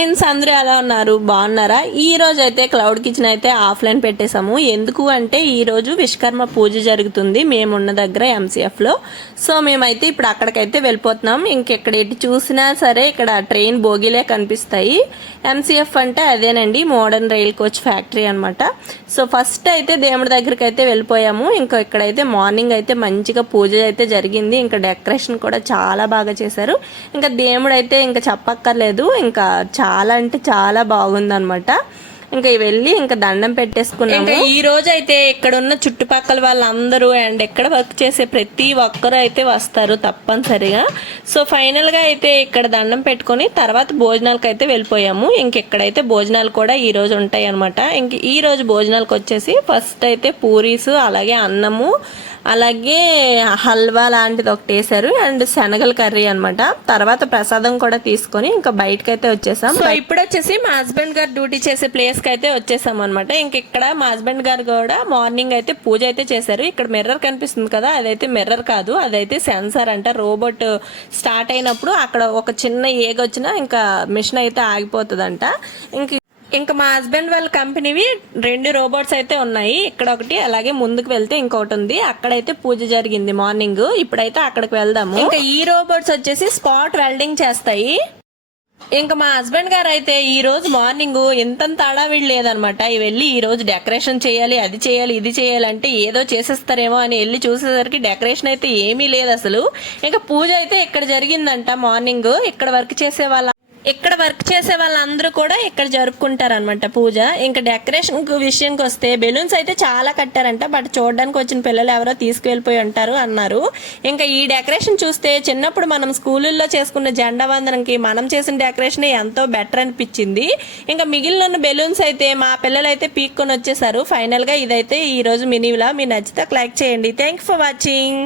Friends అందరూ ఎలా ఉన్నారు? బాగున్నారా? ఈ రోజు అయితే క్లౌడ్ కిచెన్ అయితే ఆఫ్లైన్ పెట్టేశాము. ఎందుకు అంటే ఈ రోజు విశ్వకర్మ పూజ జరుగుతుంది. మేమున్న దగ్గర ఎంసీఎఫ్లో సో మేమైతే ఇప్పుడు అక్కడికైతే వెళ్ళిపోతున్నాం. ఇంకెక్కడ ఎటు చూసినా సరే ఇక్కడ ట్రైన్ బోగీలే కనిపిస్తాయి. ఎంసీఎఫ్ అంటే అదేనండి మోడర్న్ రైల్ కోచ్ ఫ్యాక్టరీ అన్నమాట. సో ఫస్ట్ అయితే దేవుడి దగ్గరికి అయితే వెళ్ళిపోయాము. ఇంకా ఇక్కడైతే మార్నింగ్ అయితే మంచిగా పూజ అయితే జరిగింది. ఇంకా డెకరేషన్ కూడా చాలా బాగా చేశారు. ఇంకా దేవుడు అయితే ఇంకా చెప్పక్కర్లేదు. ఇంకా చాలా చాలా అంటే చాలా బాగుందనమాట ఇంకా వెళ్ళి ఇంకా దండం పెట్టేసుకున్నాము. ఈ రోజు అయితే ఇక్కడ ఉన్న చుట్టుపక్కల వాళ్ళందరూ అండ్ ఎక్కడ వర్క్ చేసే ప్రతి ఒక్కరు అయితే వస్తారు తప్పనిసరిగా. సో ఫైనల్గా అయితే ఇక్కడ దండం పెట్టుకొని తర్వాత భోజనాలకు అయితే వెళ్ళిపోయాము. ఇంకెక్కడైతే భోజనాలు కూడా ఈ రోజు ఉంటాయి అనమాట ఇంక ఈ రోజు భోజనాలకు వచ్చేసి ఫస్ట్ అయితే పూరీస్ అలాగే అన్నము అలాగే హల్వా లాంటిది ఒకటి వేసారు అండ్ శనగల కర్రీ అన్నమాట. తర్వాత ప్రసాదం కూడా తీసుకొని ఇంకా బయటకి అయితే వచ్చేసాం. సో ఇప్పుడు వచ్చేసి మా హస్బెండ్ గారు డ్యూటీ చేసే ప్లేస్కి అయితే వచ్చేసాం అనమాట ఇంక ఇక్కడ మా హస్బెండ్ గారు కూడా మార్నింగ్ అయితే పూజ అయితే చేశారు. ఇక్కడ మిర్రర్ కనిపిస్తుంది కదా అదైతే మిర్రర్ కాదు అదైతే సెన్సార్ అంట. రోబోట్ స్టార్ట్ అయినప్పుడు అక్కడ ఒక చిన్న ఏగ వచ్చినా ఇంకా మిషన్ అయితే ఆగిపోతుందంట. ఇంక ఇంకా మా హస్బెండ్ వాళ్ళ కంపెనీవి రెండు రోబోట్స్ అయితే ఉన్నాయి. ఇక్కడ ఒకటి అలాగే ముందుకు వెళ్తే ఇంకోటి ఉంది. అక్కడైతే పూజ జరిగింది మార్నింగ్. ఇప్పుడైతే అక్కడికి వెళ్దాము. ఇంకా ఈ రోబోట్స్ వచ్చేసి స్పాట్ వెల్డింగ్ చేస్తాయి. ఇంకా మా హస్బెండ్ గారు అయితే ఈ రోజు మార్నింగ్ ఎంత తడావిడి లేదనమాట. వెళ్ళి ఈ రోజు డెకరేషన్ చేయాలి అది చేయాలి ఇది చేయాలంటే ఏదో చేసేస్తారేమో అని వెళ్ళి చూసేసరికి డెకరేషన్ అయితే ఏమీ లేదు అసలు. ఇంకా పూజ అయితే ఇక్కడ జరిగిందంట మార్నింగ్. ఇక్కడ వర్క్ చేసే వాళ్ళ ఇక్కడ వర్క్ చేసే వాళ్ళందరూ కూడా ఇక్కడ జరుపుకుంటారు అనమాట పూజ. ఇంకా డెకరేషన్ విషయానికి వస్తే బెలూన్స్ అయితే చాలా కట్టారంట బట్ చూడడానికి వచ్చిన పిల్లలు ఎవరో తీసుకువెళ్ళిపోయి ఉంటారు అన్నారు. ఇంకా ఈ డెకరేషన్ చూస్తే చిన్నప్పుడు మనం స్కూళ్ళల్లో చేసుకున్న జెండా వందనంకి మనం చేసిన డెకరేషన్ ఎంతో బెటర్ అనిపించింది. ఇంకా మిగిలిన బెలూన్స్ అయితే మా పిల్లలు అయితే పీక్కొని వచ్చేసారు. ఫైనల్గా ఇదైతే ఈరోజు మినీలా మీరు నచ్చితే లైక్ చేయండి. Thank for watching